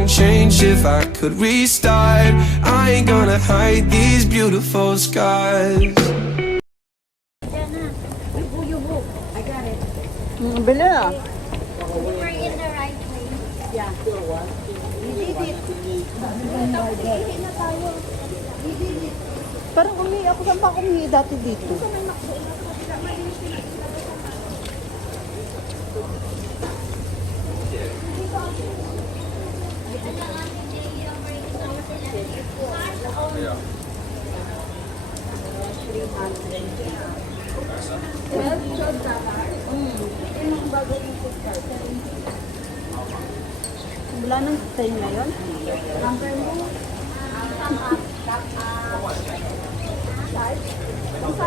wouldn't change if I could restart. I ain't gonna hide these beautiful scars. Bili ah. We're in the right place. Yeah. We did it. Ihi na tayo. We did it. Parang umihi ako. Saan pa ako umihi dati dito? Wala nang stay ngayon?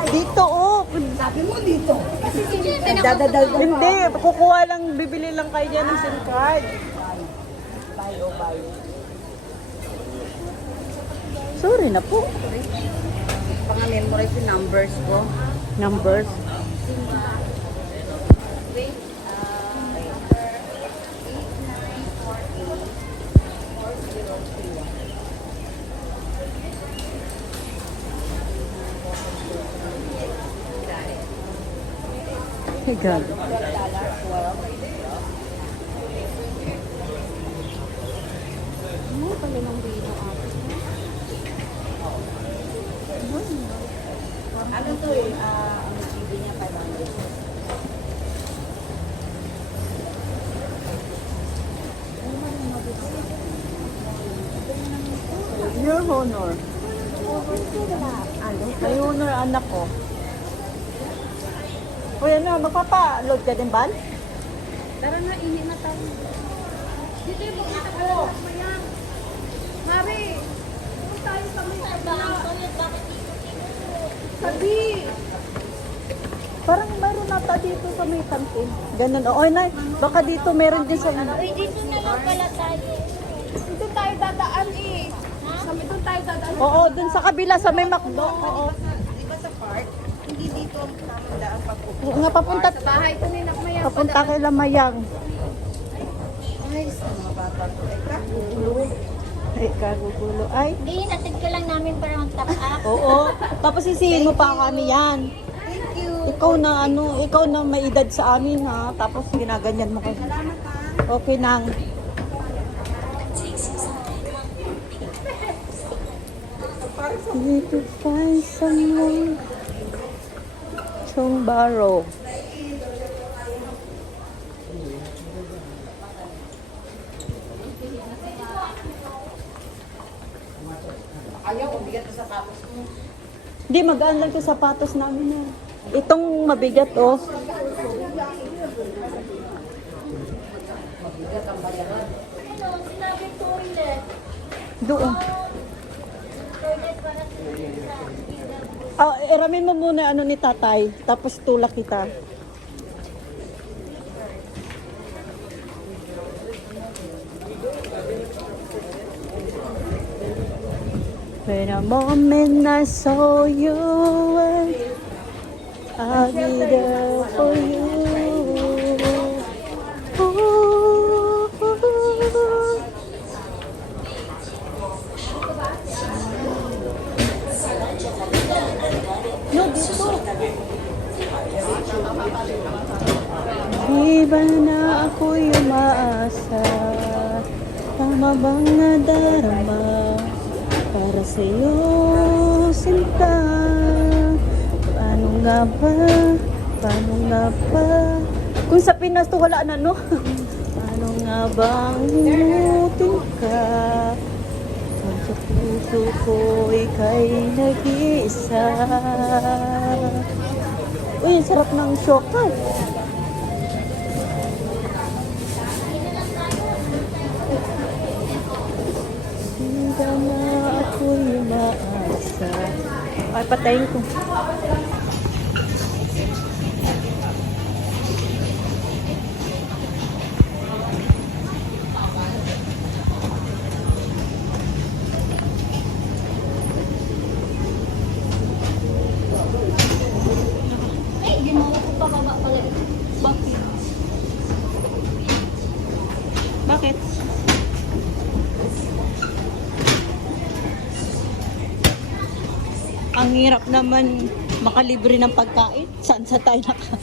Dito oh. Sabi mo dito. Dadadal. Hindi, kukuha lang, bibili lang kayo dyan ng SIM card. Buy o buy. Sorry na po. Pang-memorize yung numbers ko. Numbers. Wait. Number 8948. God. Ano to eh? Ang TV niya 500. Your honor. May honor anak ko. Uy, ano, magpapa-load ka din ba? Tara na, ihi na tayo. Dito yung pagkita ko. Mayang. Mari, kung tayo sa sabi. Parang mayroon nata dito sa may kantin. Ganun. Oo, na. Baka dito meron din sa... Uy, dito na lang pala tayo. Dito tayo dadaan eh. Doon tayo dadaan. Oo, dun sa kabila, sa may McDo. Oo. Di ba sa park? Hindi dito ang tamang daan pagpupunta. Oo nga, papunta, Sa bahay ko ni Nakmayang. papunta kay Lamayang. Ay, sa mga bata ko. Ay, kakulo. Ay, kagugulo. Ay, Hindi, natid ka lang namin para mag-top up. oo. Tapos sisihin mo pa kami yan. Thank you. Ikaw na may edad sa amin ha. Tapos ginaganyan mo kayo. Salamat ha. Okay nang. Need to find someone. Chong Barrow. Ayaw, umigat na sapatos mo. Hindi, magaan lang yung sapatos namin eh. Itong mabigat oh. Sinabi toilet. Doon. Toilet para sa Iramin mo muna ano ni tatay. Tapos tulak kita. When a moment I saw you, I'll be there for you. No, dito. Di ba na ako'y umaasa? Tama bang nadarama? Para sa'yo, sinta. Paano nga ba? Paano nga ba? Kung sa Pinas to wala na, no? Paano nga bang hinutin ka? Kung sa puso ko ika'y nag-iisa. Uy, ang sarap ng shoka. Sinta na ako'y umaasa. Ay, patayin ko. Ay, ginawa ko pa baba pala. Bakit? Bakit? Ang hirap naman makalibre ng pagkain. Saan sa tayo naka?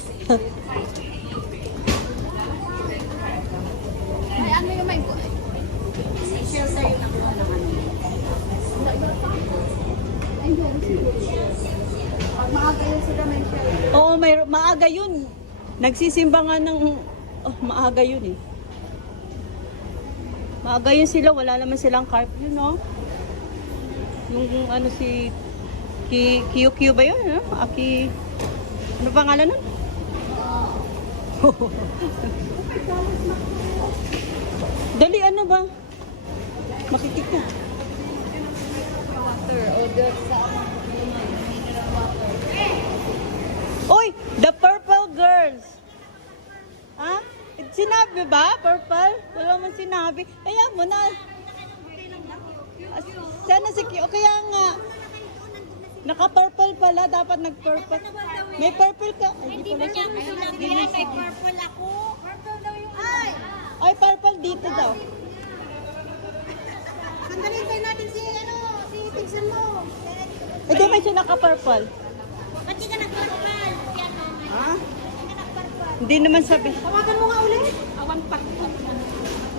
May ano yung may shelter yung nakuha ng ano. Pag maaga yun sila may shelter. Oo, maaga yun. Nagsisimba nga ng... Oh, maaga yun eh. Maaga yun sila. Wala naman silang curfew, no? Yung ano si... QQ ba yun? No? Aki... Ano pangalan nun? Dali, ano ba? Makikita ka. Water o sa mineral water. Uy! The Purple Girls! Ha? Sinabi ba? Purple? Wala mo sinabi. Kaya mo na. Sana si Q. Kaya nga. Naka-purple pala. Dapat nag-purple. May purple ka. Ay, Hindi ba niya mo sinabihan may purple ako? Purple daw yung Ay, purple dito daw. Sandali tayo natin si Tigsan mo. Hindi may siya naka-purple. Ba't di ka nag-purple? Ha? Hindi naman sabi. Tawagan mo nga ulit. Awan pa.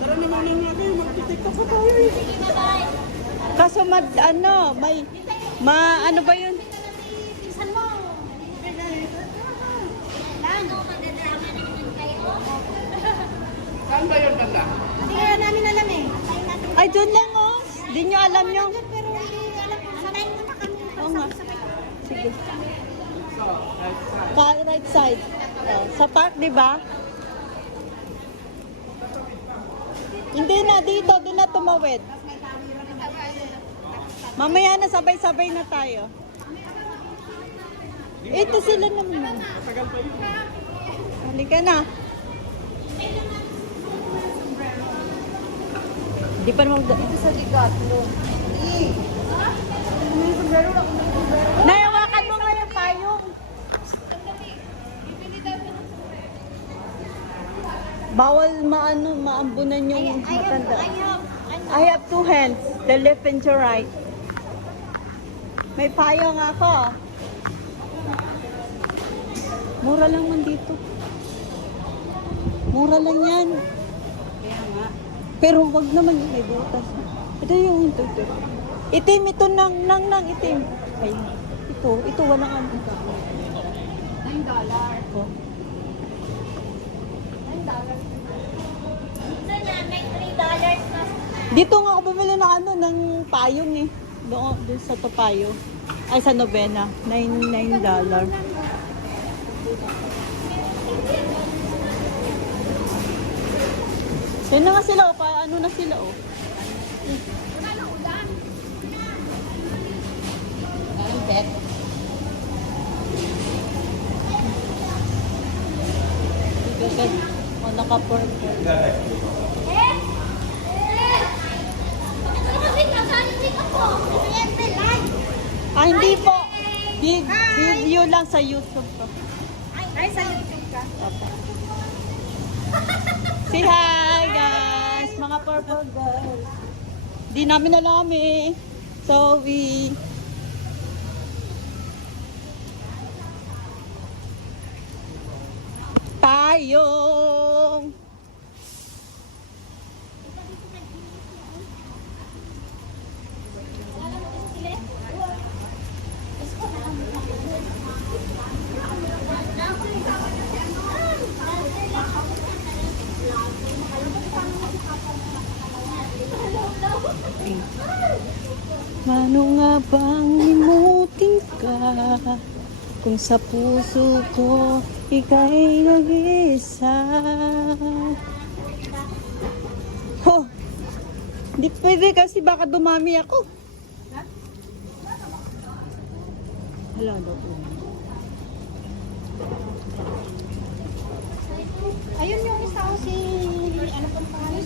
Pero naman natin, mag-tiktok pa tayo. Kaso ano ba yun? Tigsan mo. Lang. Saan ba yun banda? Hindi kaya namin alam eh. Tayo natin. Ay, doon lang oh. Hindi nyo alam nyo. Pero hindi alam kung sanay mo na kami. Oo nga. Sige. Right side. Oh, sa park, di ba? Hindi na dito, doon na tumawid. Mamaya na sabay-sabay na tayo. Ito sila naman. Halika na. Di pa naman. Ito sa ligat mo. Nayawakan mo nga yung payong. Bawal maambunan yung matanda. I have two hands, the left and the right. May payong ako. Mura lang man dito. Mura lang yan. Pero wag naman yung may butas. Ito yung ito. Itim, ito nang itim. Ay, ito walang ano. $9. Oh. Dito nga ako bumili ng payong eh. Doon sa Topayo. Ay, sa Novena. $9. Yan na nga sila oh. Ano na sila oh. Ang bet. Oh, naka-purple. Ah, hindi po. Video lang sa YouTube to. Ay, sa YouTube ka. Say hi guys, mga purple girls. Di namin alam eh. So payong. Paano nga bang limutin ka kung sa puso ko ika'y nag-iisa? Oh, di pwede kasi baka dumami ako. Hala daw po. Ayun yung isa ko si... Ano pang pangalan?